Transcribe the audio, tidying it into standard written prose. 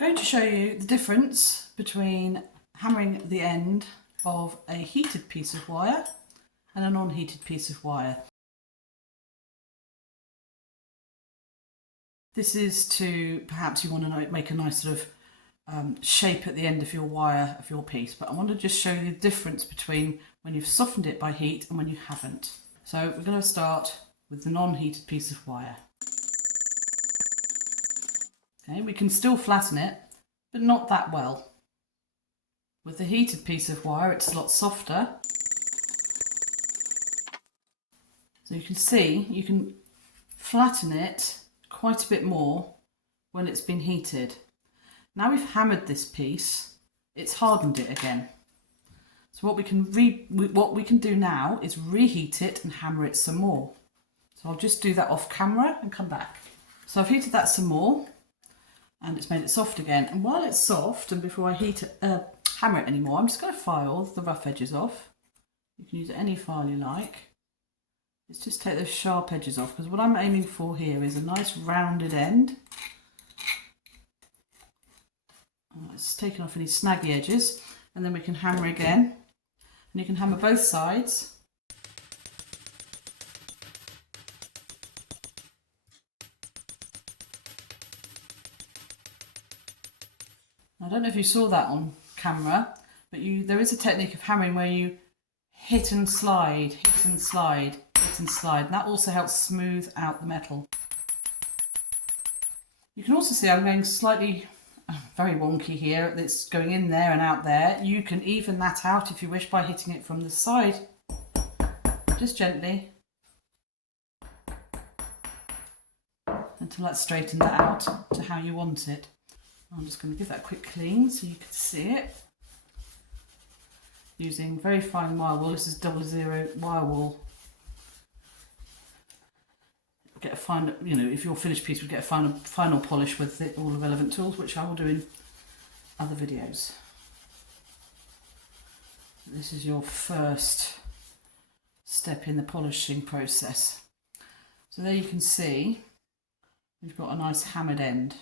I'm going to show you the difference between hammering the end of a heated piece of wire and a non-heated piece of wire. This is to, perhaps you want to make a nice sort of shape at the end of your wire of your piece, but I want to just show you the difference between when you've softened it by heat and when you haven't. So we're going to start with the non-heated piece of wire. Okay, we can still flatten it, but not that well. With the heated piece of wire, it's a lot softer. So you can see, you can flatten it quite a bit more when it's been heated. Now we've hammered this piece, it's hardened it again. So what we can do now is reheat it and hammer it some more. So I'll just do that off camera and come back. So I've heated that some more and it's made it soft again. And while it's soft, and before I hammer it anymore, I'm just going to file the rough edges off. You can use any file you like. Let's just take those sharp edges off, because what I'm aiming for here is a nice rounded end. It's taken off any snaggy edges, and then we can hammer again. And you can hammer both sides. I don't know if you saw that on camera, but there is a technique of hammering where you hit and slide, hit and slide, hit and slide, and that also helps smooth out the metal. You can also see I'm going slightly very wonky here. It's going in there and out there. You can even that out if you wish by hitting it from the side, just gently, until that's straightened that out to how you want it. I'm just going to give that a quick clean so you can see it. Using very fine wire wool. This is 00 wire wool. Get a fine, if your finished piece would get a final polish with all the relevant tools, which I will do in other videos. This is your first step in the polishing process. So there you can see we've got a nice hammered end.